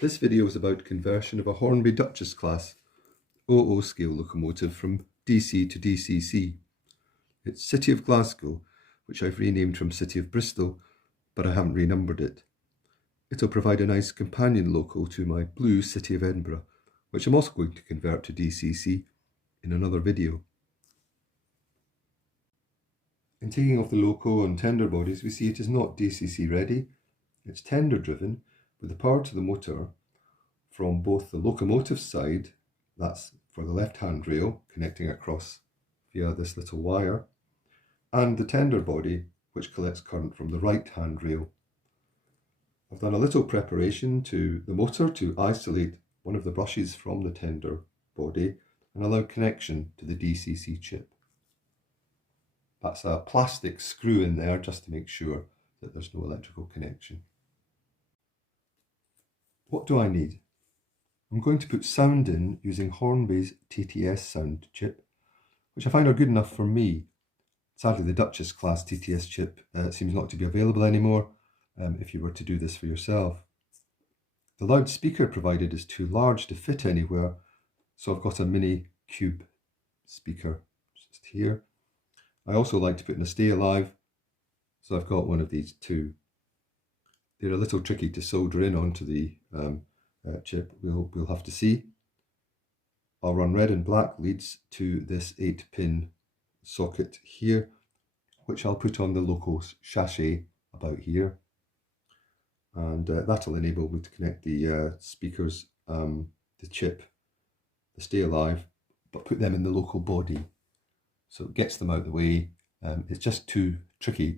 This video is about conversion of a Hornby Duchess class OO scale locomotive from DC to DCC. It's City of Glasgow, which I've renamed from City of Bristol, but I haven't renumbered it. It'll provide a nice companion loco to my blue City of Edinburgh, which I'm also going to convert to DCC in another video. In taking off the loco and tender bodies, we see it is not DCC ready. It's tender driven, with the power to the motor from both the locomotive side, that's for the left hand rail connecting across via this little wire, and the tender body which collects current from the right hand rail. I've done a little preparation to the motor to isolate one of the brushes from the tender body and allow connection to the DCC chip. That's a plastic screw in there just to make sure that there's no electrical connection. What do I need? I'm going to put sound in using Hornby's TTS sound chip, which I find are good enough for me. Sadly, the Duchess class TTS chip seems not to be available anymore if you were to do this for yourself. The loudspeaker provided is too large to fit anywhere, so I've got a mini cube speaker just here. I also like to put in a stay alive, so I've got one of these too. They're a little tricky to solder in onto the chip, we'll have to see. I'll run red and black leads to this 8-pin socket here, which I'll put on the loco chassis about here, and that'll enable me to connect the speakers, the chip, the stay alive, but put them in the loco body, so it gets them out of the way. It's just too tricky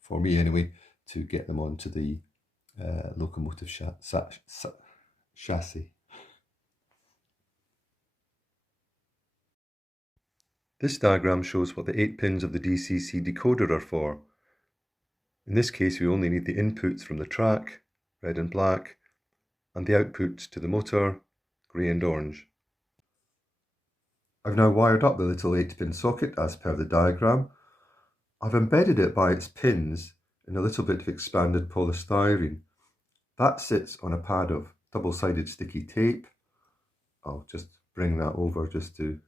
for me anyway, to get them onto the locomotive chassis. This diagram shows what the 8 pins of the DCC decoder are for. In this case, we only need the inputs from the track, red and black, and the outputs to the motor, grey and orange. I've now wired up the little 8-pin socket as per the diagram. I've embedded it by its pins in a little bit of expanded polystyrene. That sits on a pad of double-sided sticky tape. I'll just bring that over just to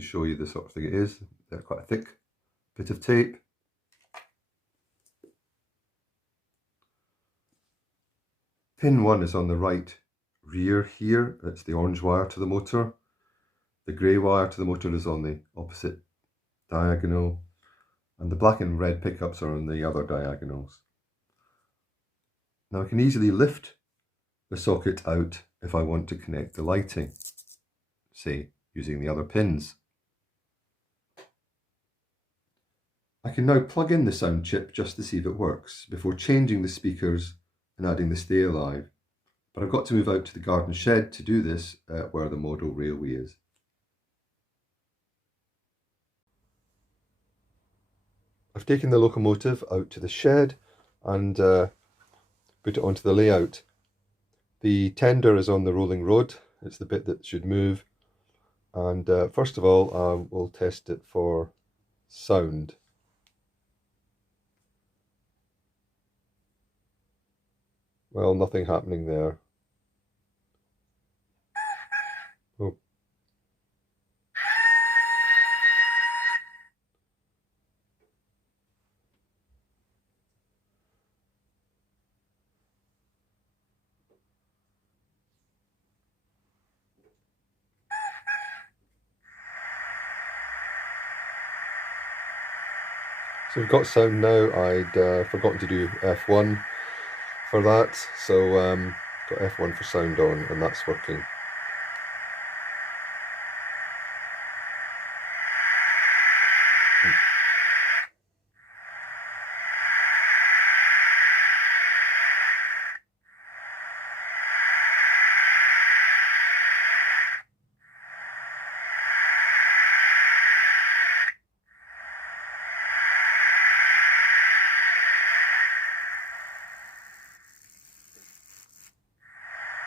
show you the sort of thing it is. They're quite a thick bit of tape. Pin 1 is on the right rear here. That's the orange wire to the motor. The grey wire to the motor is on the opposite diagonal, and the black and red pickups are on the other diagonals. Now I can easily lift the socket out if I want to connect the lighting, say using the other pins. I can now plug in the sound chip just to see if it works before changing the speakers and adding the stay alive, but I've got to move out to the garden shed to do this where the model railway is. I've taken the locomotive out to the shed and put it onto the layout. The tender is on the rolling road. It's the bit that should move. And first of all, we'll test it for sound. Well, nothing happening there. Oh. So we've got sound now. I'd forgotten to do F1 for that, so got F1 for sound on, and that's working.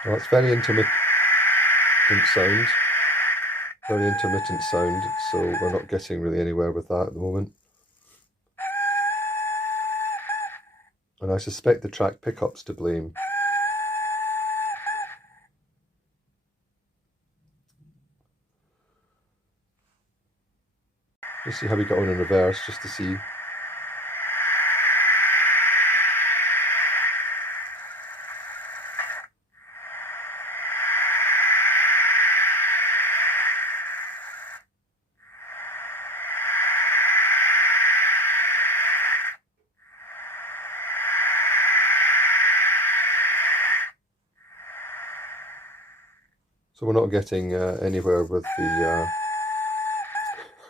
Well, it's very intermittent sound, so we're not getting really anywhere with that at the moment. And I suspect the track pickup's to blame. Let's see how we got on in reverse, just to see. So we're not getting anywhere with the,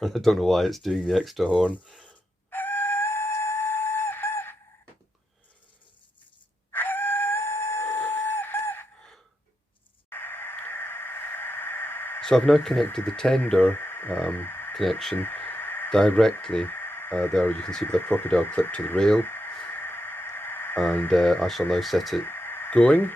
I don't know why it's doing the extra horn. So I've now connected the tender connection directly there, you can see with a crocodile clip to the rail, and I shall now set it going.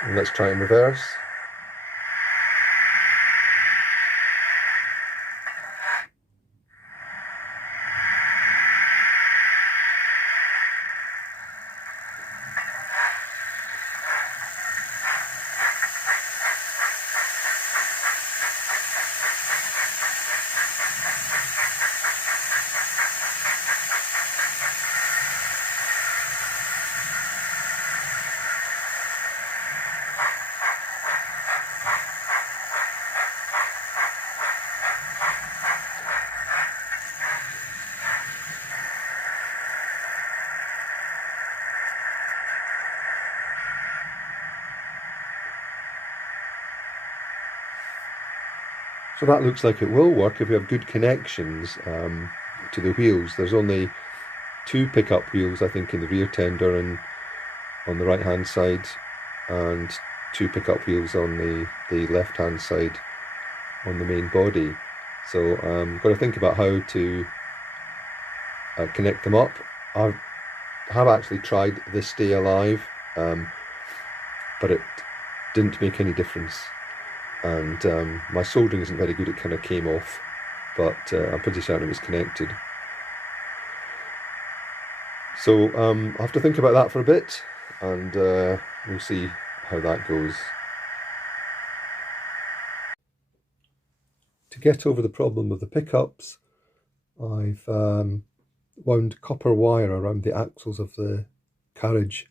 And let's try in reverse. So that looks like it will work if we have good connections to the wheels. There's only 2 pickup wheels, I think, in the rear tender and on the right hand side, and 2 pickup wheels on the left hand side on the main body. So got to think about how to connect them up. I have actually tried the Stay Alive, but it didn't make any difference. And my soldering isn't very good, it kind of came off, but I'm pretty certain it was connected. So I'll have to think about that for a bit, and we'll see how that goes. To get over the problem of the pickups, I've wound copper wire around the axles of the carriage.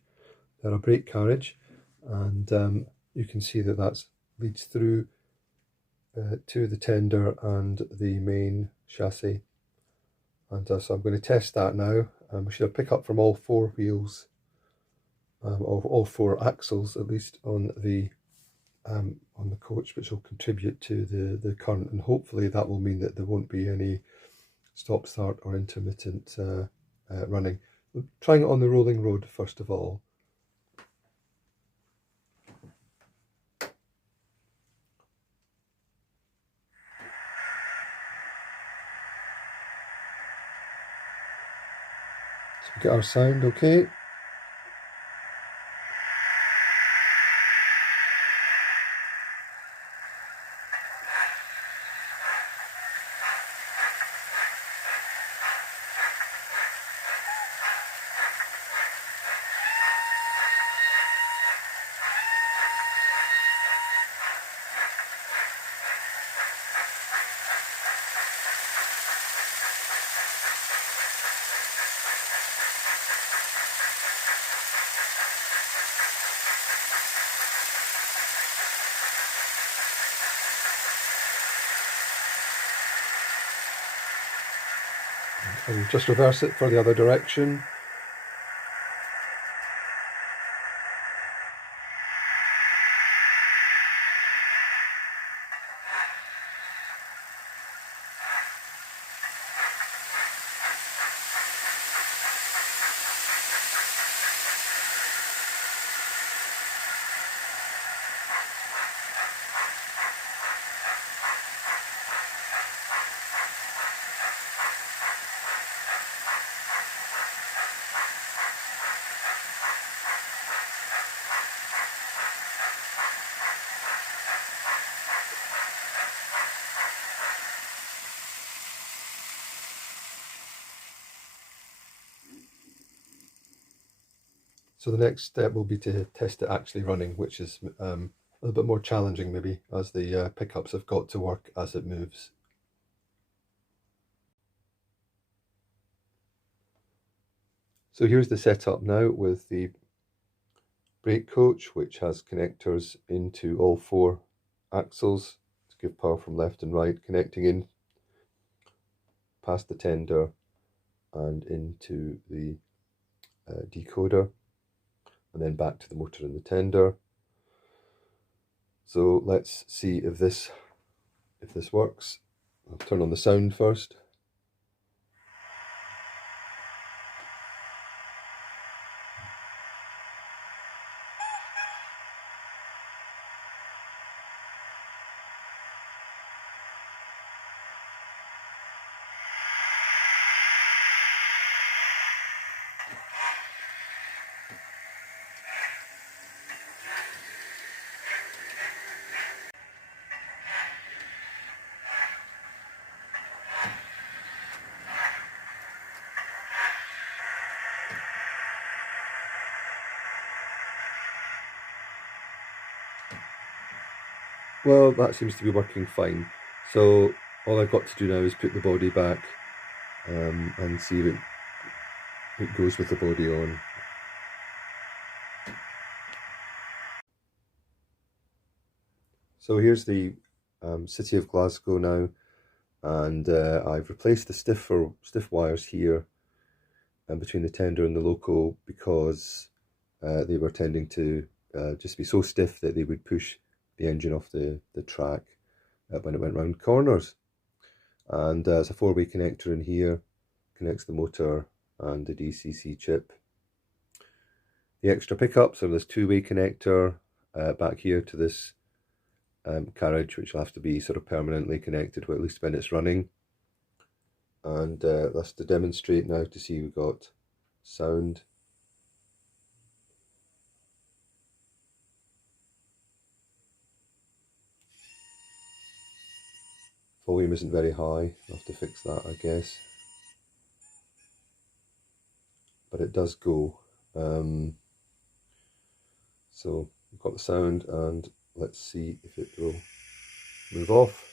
They're a brake carriage, and you can see that that leads through to the tender and the main chassis. And so I'm going to test that now. We should have pickup from all 4 wheels, or all 4 axles at least, on the coach, which will contribute to the current, and hopefully that will mean that there won't be any stop-start or intermittent running. Trying it on the rolling road first of all. So we get our sound okay. And just reverse it for the other direction. So the next step will be to test it actually running, which is a little bit more challenging maybe, as the pickups have got to work as it moves. So here's the setup now with the brake coach, which has connectors into all 4 axles to give power from left and right, connecting in past the tender and into the decoder, and then back to the motor and the tender. So let's see if this works. I'll turn on the sound first. Well, that seems to be working fine. So all I've got to do now is put the body back and see if it goes with the body on. So here's the city of Glasgow now, and I've replaced the stiff wires here between the tender and the loco, because they were tending to just be so stiff that they would push the engine off the track when it went round corners. And there's a 4-way connector in here, connects the motor and the DCC chip. The extra pickups are this 2-way connector back here to this carriage, which will have to be sort of permanently connected, well, at least when it's running. And that's to demonstrate now to see we've got sound. Volume isn't very high, I'll have to fix that, I guess. But it does go. So we've got the sound, and let's see if it will move off.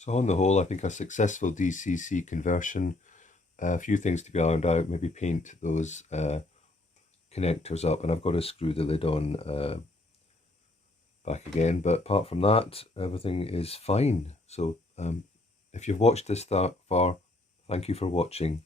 So on the whole, I think a successful DCC conversion. A few things to be ironed out, maybe paint those connectors up, and I've got to screw the lid on back again. But apart from that, everything is fine. So if you've watched this that far, thank you for watching.